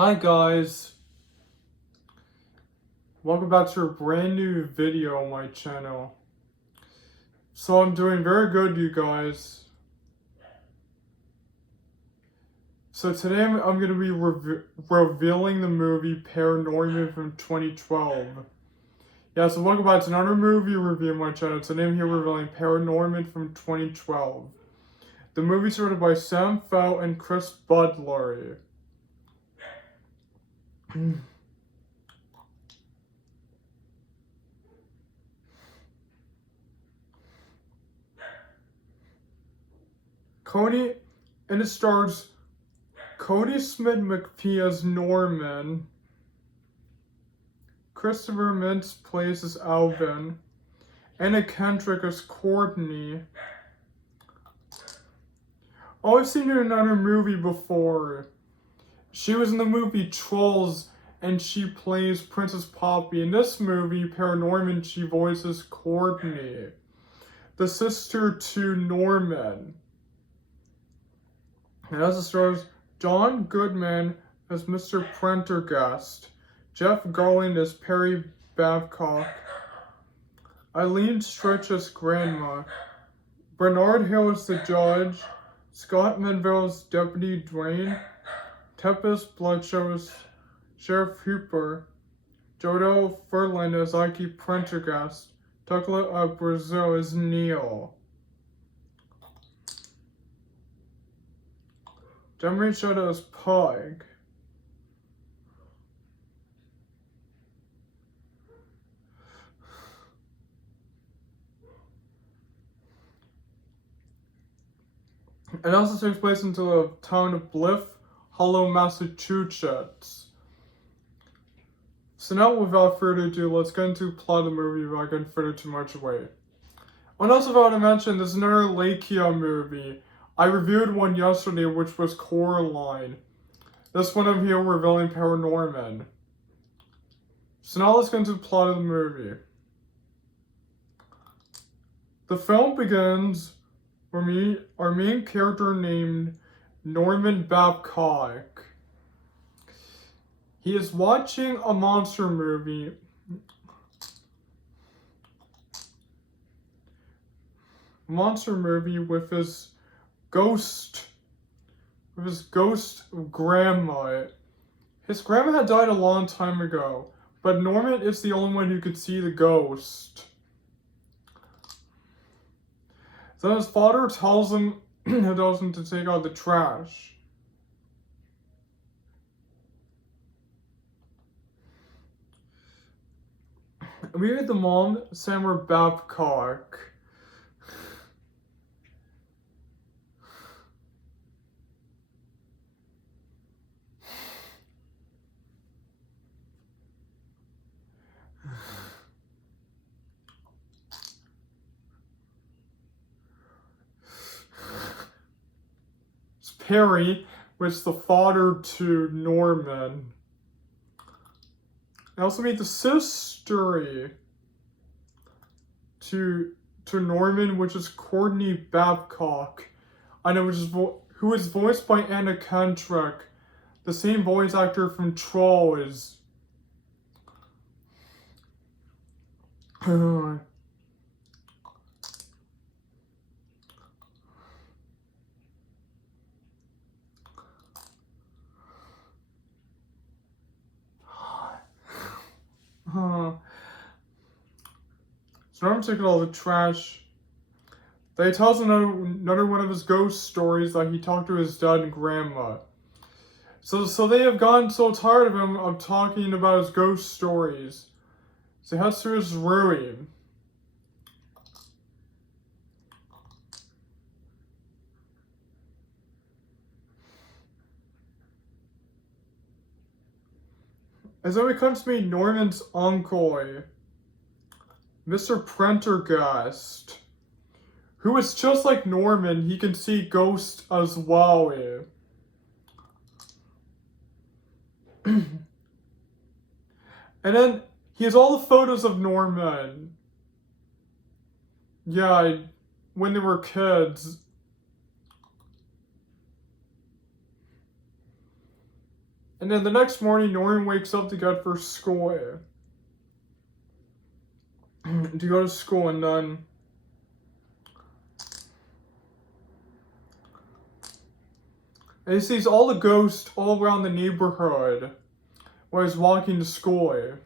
Hi guys, welcome back to a brand new video on my channel. So I'm doing very good, you guys. So today I'm going to be revealing the movie Paranorman from 2012. Yeah, so welcome back to another movie review on my channel. Today I'm here revealing Paranorman from 2012. The movie's directed by Sam Felt and Chris Butler. Cody, and it stars Cody Smith McPhee as Norman. Christopher Mintz plays as Alvin. Anna Kendrick as Courtney. Oh, I've seen her in another movie before. She was in the movie Trolls, and she plays Princess Poppy. In this movie, Paranorman, she voices Courtney, the sister to Norman. It also stars John Goodman as Mr. Prendergast, Jeff Garland as Perry Babcock, Eileen Stritch as Grandma, Bernard Hill as the judge, Scott Manville as Deputy Dwayne, Tempest Bloodshaw as Sheriff Hooper, Jodo Furlan as Ike Prendergast, Douglas Brazil as Neil. Demery Shota as Pug. It also takes place in the town of Blythe Hollow, Massachusetts. So now, without further ado, let's get into the plot of the movie without getting further too much away. And also, I want to mention, there's another Lakia movie. I reviewed one yesterday, which was Coraline. This one I'm here revealing Paranorman. So now let's get into the plot of the movie. The film begins with our main character named Norman Babcock. He is watching a monster movie. With his ghost grandma. His grandma had died a long time ago, but Norman is the only one who could see the ghost. So his father tells him to take out the trash. We meet the mom, Samara Babcock. It's Perry, which is the father to Norman. I also meet the sister to Norman, which is Courtney Babcock. I know, who is voiced by Anna Kendrick, the same voice actor from Trolls. So Norman took all the trash. They tells another one of his ghost stories that he talked to his dad and grandma. So they have gotten so tired of him of talking about his ghost stories. So he heads to his ruin. And so he comes to meet Norman's uncle, Mr. Prendergast, who is just like Norman. He can see ghosts as well. And then he has all the photos of Norman. Yeah, when they were kids. And then the next morning, Norman wakes up to get for school. To go to school, and then he sees all the ghosts all around the neighborhood while he's walking to school.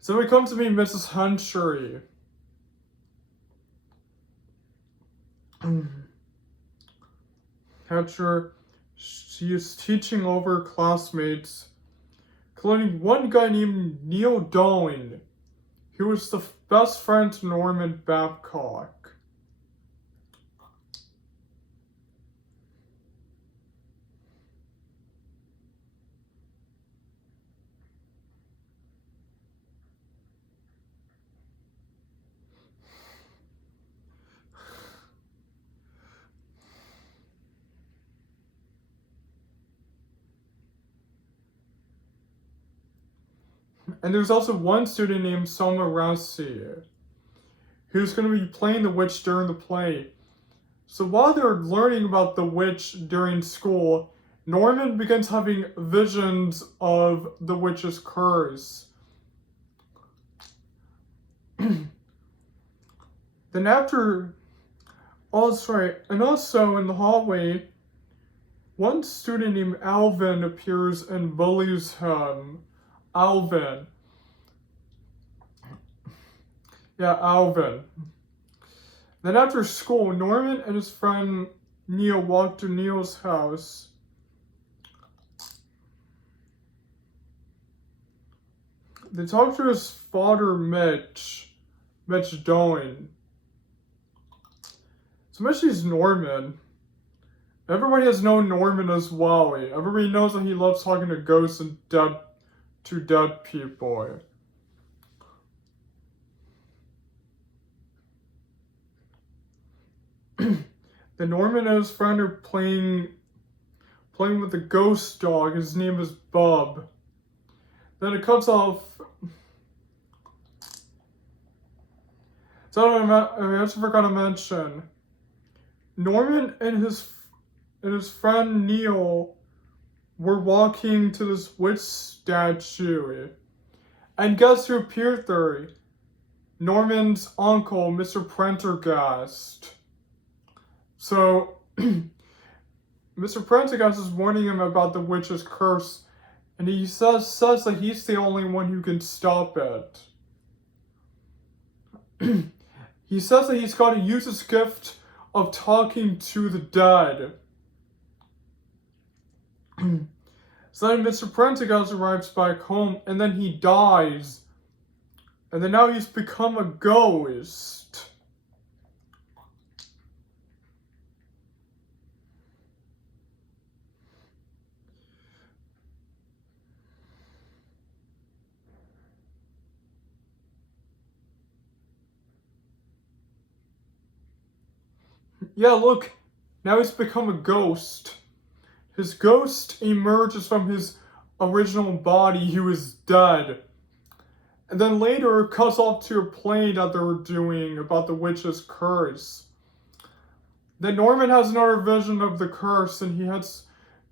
So we come to meet Mrs. Huntry. Hatcher, she is teaching over classmates, including one guy named Neil Dolan, who was the best friend to Norman Babcock. And there's also one student named Selma Rossi, who's going to be playing the witch during the play. So while they're learning about the witch during school, Norman begins having visions of the witch's curse. Then after, and also in the hallway, one student named Alvin appears and bullies him. Alvin. Yeah, Alvin. Then after school, Norman and his friend Neil walk to Neil's house. They talk to his father, Mitch Doan. So Mitch is Norman. Everybody has known Norman as well. Everybody knows that he loves talking to ghosts and dead people. Then Norman and his friend are playing with the ghost dog. His name is Bub. Then it cuts off. So I also forgot to mention, Norman and his friend Neil were walking to this witch statue, and guess who appeared there? Norman's uncle, Mr. Prendergast. So, Mr. Prendergast is warning him about the witch's curse, and he says that he's the only one who can stop it. He says that he's got to use his gift of talking to the dead. So then Mr. Prendergast arrives back home, and then he dies. And then now he's become a ghost. Yeah, look, now he's become a ghost. His ghost emerges from his original body. He was dead. And then later cuts off to a play that they were doing about the witch's curse. Then Norman has another vision of the curse, and he heads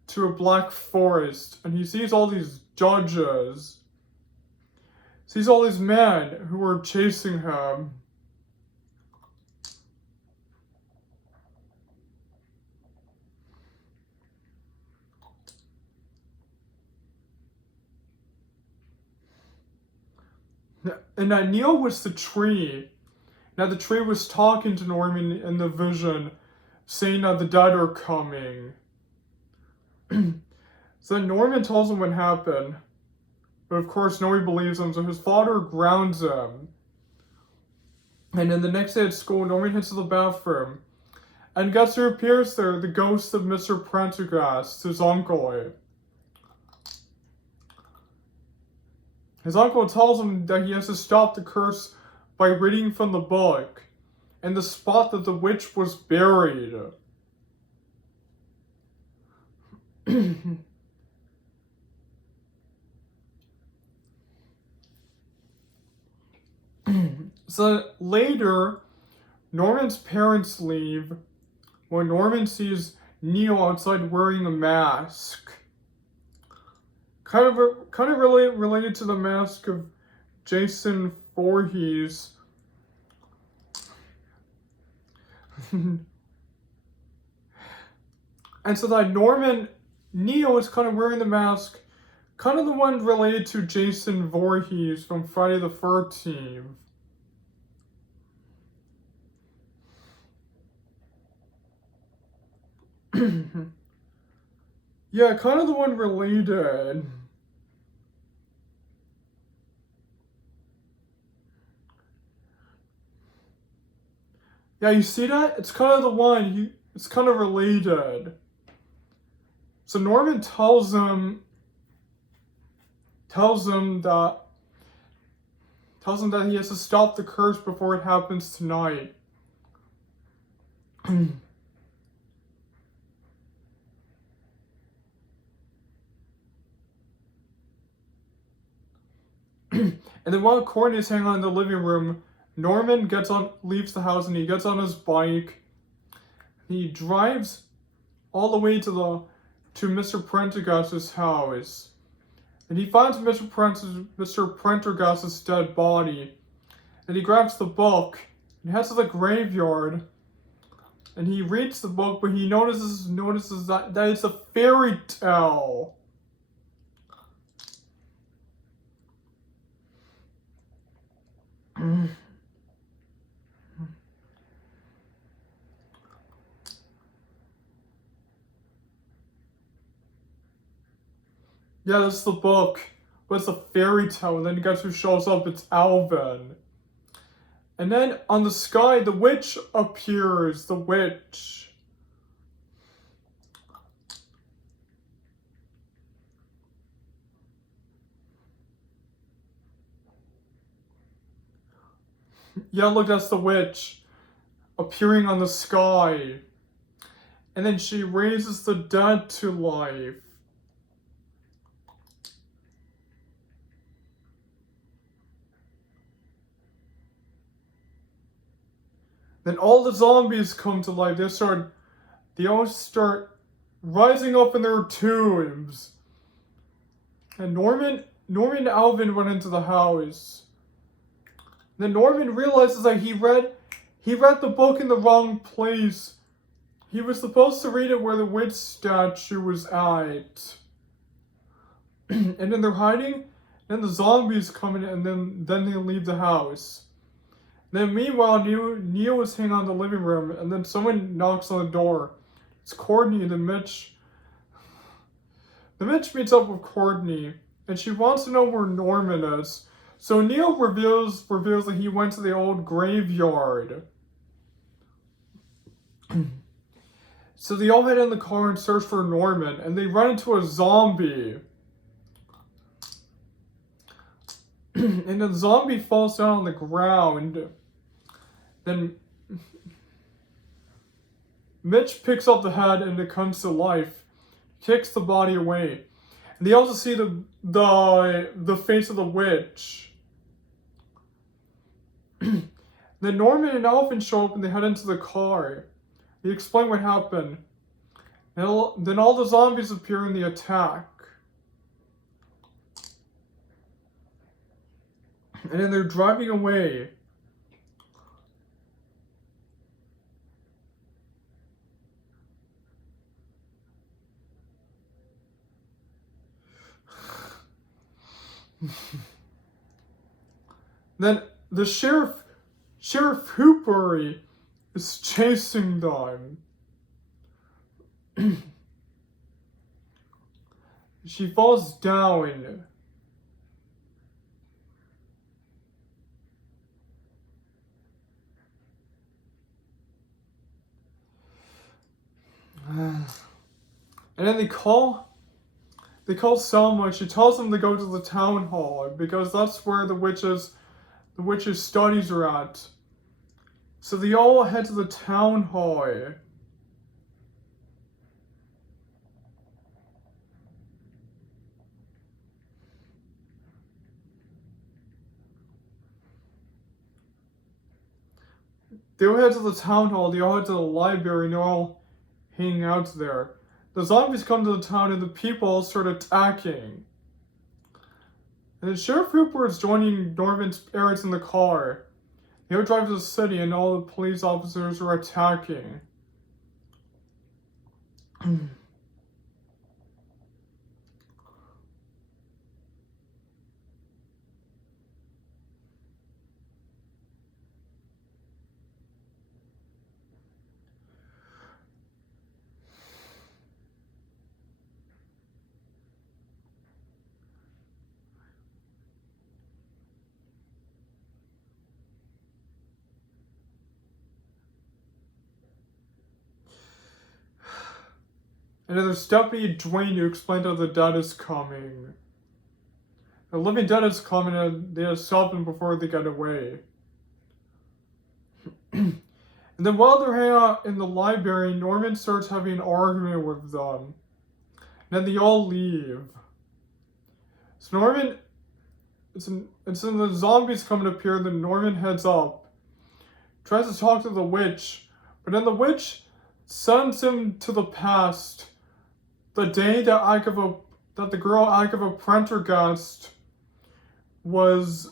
to a black forest, and he sees all these judges. Sees all these men who are chasing him. And that Neil was the tree. Now the tree was talking to Norman in the vision, saying that the dead are coming. So then Norman tells him what happened. But of course nobody believes him, so his father grounds him. And then the next day at school, Norman heads to the bathroom. And guess who appears there? The ghost of Mr. Prendergast, his uncle. His uncle tells him that he has to stop the curse by reading from the book and the spot that the witch was buried. So later, Norman's parents leave when Norman sees Neil outside wearing a mask. Kind of related to the mask of Jason Voorhees. And so that Neil is kind of wearing the mask, kind of the one related to Jason Voorhees from Friday the 13th. Yeah, kind of the one related. Yeah, you see that? It's kind of the one. It's kind of related. So Norman tells him that he has to stop the curse before it happens tonight. And then while Courtney is hanging out in the living room, Norman leaves the house and he gets on his bike. He drives all the way to Mr. Prendergast's house. And he finds Mr. Prendergast's dead body. And he grabs the book and heads to the graveyard. And he reads the book, but he notices that it's a fairy tale. Yeah, this is the book, but it's a fairy tale, and then guess who shows up? It's Alvin. And then on the sky, the witch appears, the witch. Yeah, look, that's the witch appearing on the sky. And then she raises the dead to life. Then all the zombies come to life. They all start rising up in their tombs. And Norman and Alvin went into the house. Then Norman realizes that he read the book in the wrong place. He was supposed to read it where the witch statue was at. And then they're hiding, and the zombies come in, and then they leave the house. Then meanwhile, Neil is hanging out in the living room, and then someone knocks on the door. It's Courtney, and Mitch meets up with Courtney, and she wants to know where Norman is. So Neil reveals that he went to the old graveyard. So they all head in the car and search for Norman, and they run into a zombie. And the zombie falls down on the ground. Then Mitch picks up the head and it comes to life, kicks the body away. And they also see the face of the witch. Then Norman and Alvin show up and they head into the car. They explain what happened. And then all the zombies appear in the attack. And then they're driving away. Then the Sheriff Hoopery is chasing them. She falls down. And then they call Selma. She tells them to go to the town hall because that's where the witch's studies are at. So they all head to the town hall. They all head to the town hall, they all head to the library, and they're all hanging out there. The zombies come to the town and the people start attacking. And then Sheriff Hooper is joining Norman's parents in the car. They all drive to the city and all the police officers are attacking. And then there's Deputy Dwayne who explained how the dead is coming. The living dead is coming and they have to stop them before they get away. And then while they're hanging out in the library, Norman starts having an argument with them. And then they all leave. So Norman, and so the zombies come and appear, then Norman heads up. Tries to talk to the witch, but then the witch sends him to the past. The day that the girl Agatha Prendergast was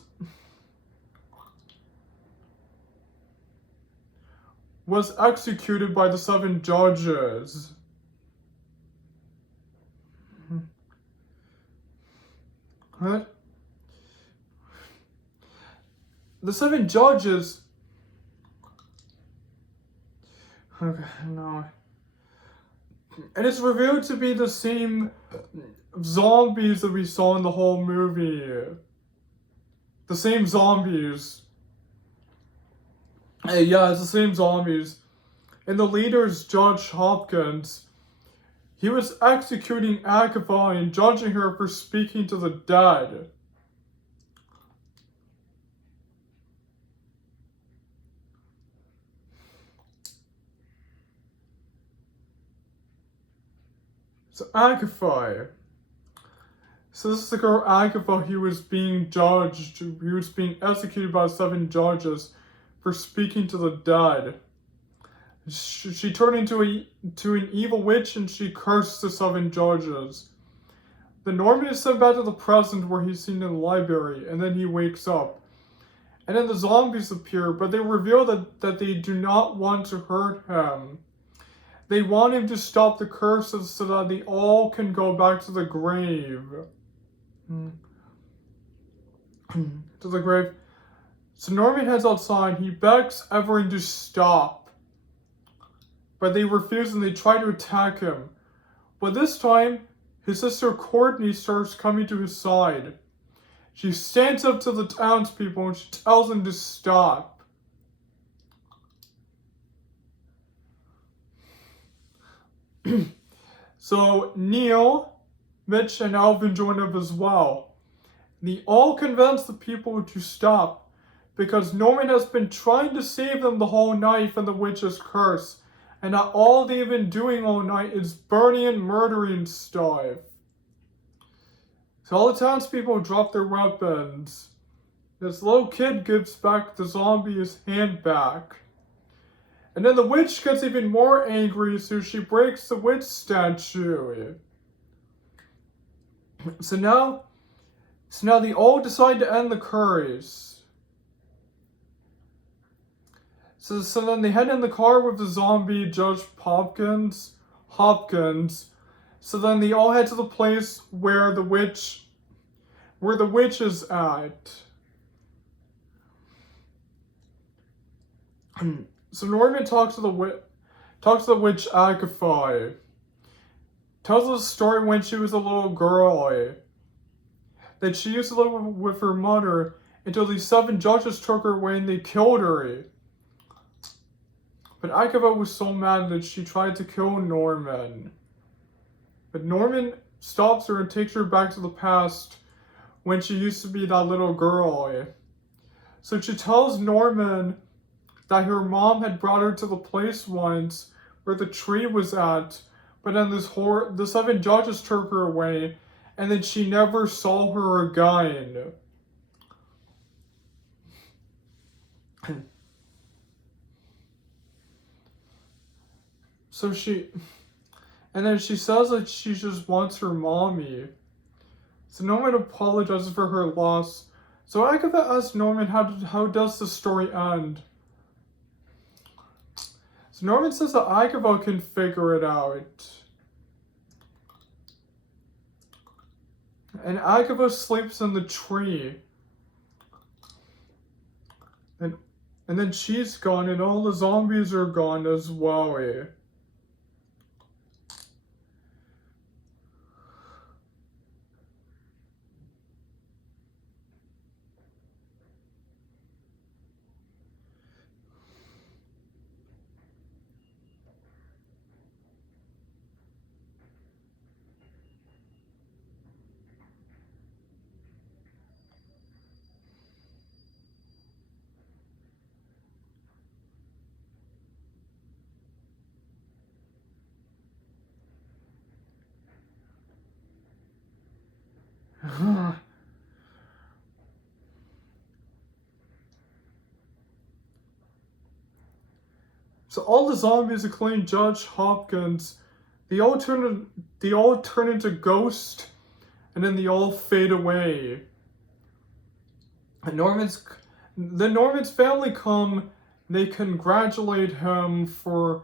executed by the 7 judges. What? The 7 judges. Okay, no. And it's revealed to be the same zombies that we saw in the whole movie. The same zombies. Yeah, it's the same zombies. And the leader's Judge Hopkins. He was executing Agatha and judging her for speaking to the dead. So Agatha. So this is the girl Agatha. He was being judged. He was being executed by 7 judges for speaking to the dead. She turned into an evil witch and she cursed the 7 judges. The Norman is sent back to the present where he's seen in the library, and then he wakes up. And then the zombies appear, but they reveal that they do not want to hurt him. They want him to stop the curses so that they all can go back to the grave. To the grave. So Norman heads outside. He begs everyone to stop. But they refuse and they try to attack him. But this time, his sister Courtney starts coming to his side. She stands up to the townspeople and she tells them to stop. So Neil, Mitch, and Alvin join up as well. They all convince the people to stop because Norman has been trying to save them the whole night from the witch's curse, and that all they've been doing all night is burning and murdering stuff. So all the townspeople drop their weapons. This little kid gives back the zombie his hand back. And then the witch gets even more angry, so she breaks the witch statue. So now they all decide to end the curse. So then they head in the car with the zombie Judge Hopkins. So then they all head to the place where the witch is at. So Norman talks to the witch Agatha. Tells us a story when she was a little girl. That she used to live with her mother until these 7 judges took her away and they killed her. But Agatha was so mad that she tried to kill Norman. But Norman stops her and takes her back to the past when she used to be that little girl. So she tells Norman that her mom had brought her to the place once where the tree was at, but then the 7 judges took her away, and then she never saw her again. So and then she says that she just wants her mommy. So Norman apologizes for her loss. So Agatha asks Norman how does the story end? So Norman says that Agatha can figure it out. And Agatha sleeps in the tree. And then she's gone and all the zombies are gone as well. So all the zombies, including Judge Hopkins, they all turn into ghosts, and then they all fade away. And Norman's family come. They congratulate him for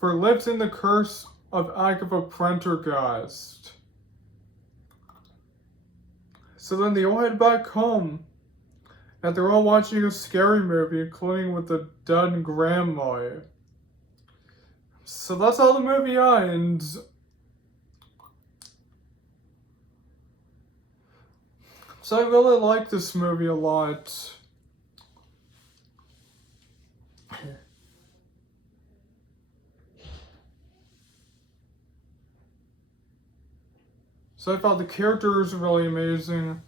lifting the curse of Agatha Prendergast. So then they all head back home. And they're all watching a scary movie, including with the dead grandma. So that's how the movie ends. So I really like this movie a lot. So I thought the characters were really amazing.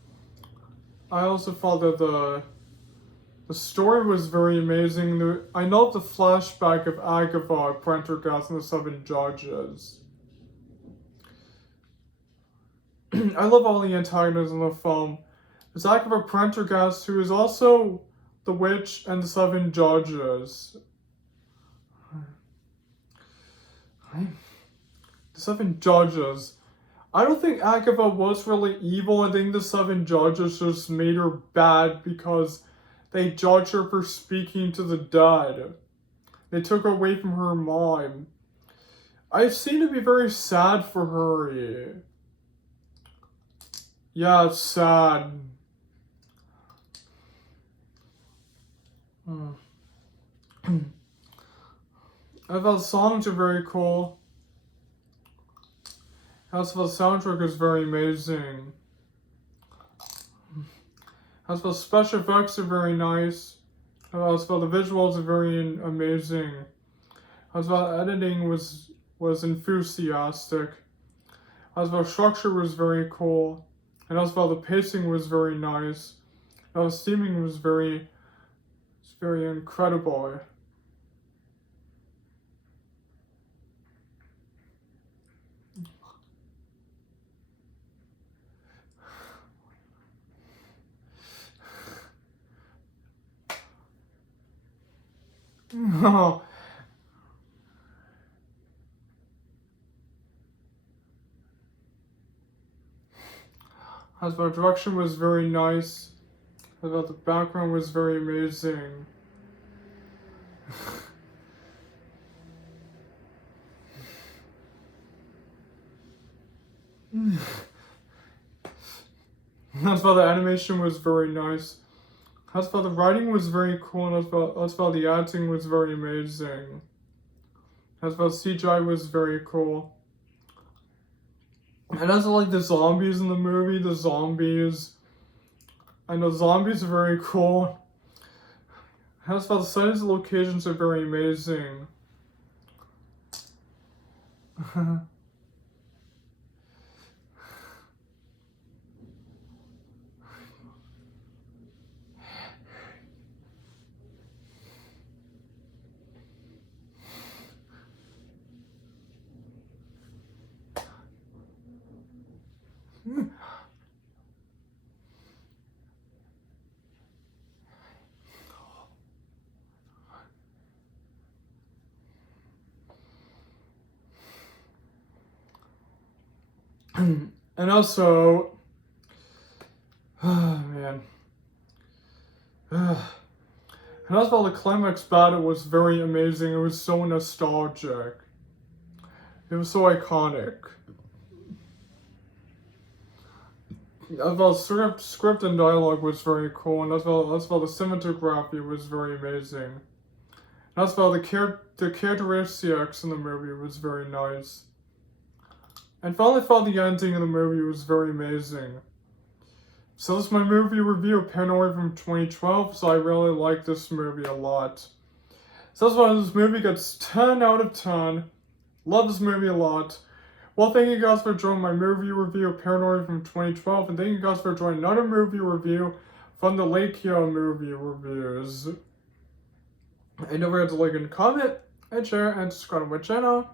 I also thought that the story was very amazing. I love the flashback of Agatha Prendergast and the 7 judges. I love all the antagonists in the film. There's Agatha Prendergast, who is also the witch and the 7 judges. The 7 judges. I don't think Agatha was really evil. I think the 7 judges just made her bad because they judged her for speaking to the dead. They took her away from her mom. I seem to be very sad for her. Yeah, it's sad. I thought the songs are very cool. Also, the soundtrack is very amazing. Also, the special effects are very nice. Also, the visuals are very amazing. Also, the editing was enthusiastic. Also, the structure was very cool. And also, the pacing was very nice. The steaming was very incredible. No. As the direction was very nice. I thought the background was very amazing. That's why the animation was very nice. That's why the writing was very cool. That's why the acting was very amazing. That's why CGI was very cool. And also like the zombies in the movie, the zombies are very cool. That's why the size of the locations are very amazing. And also, man. And also the climax battle was very amazing. It was so nostalgic. It was so iconic. As well, script and dialogue was very cool, and as well the cinematography was very amazing. And as well the characteristics in the movie was very nice. And finally, thought the ending of the movie was very amazing. So this is my movie review of Paranorman from 2012, so I really like this movie a lot. So that's why this movie gets 10 out of 10. Love this movie a lot. Well, thank you guys for joining my movie review of Paranorman from 2012, and thank you guys for joining another movie review from the Lake Yo movie reviews. And don't forget to like and comment, and share, and subscribe to my channel.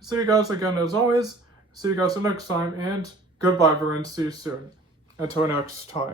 See you guys again as always. See you guys next time, and goodbye, everyone. See you soon. Until next time.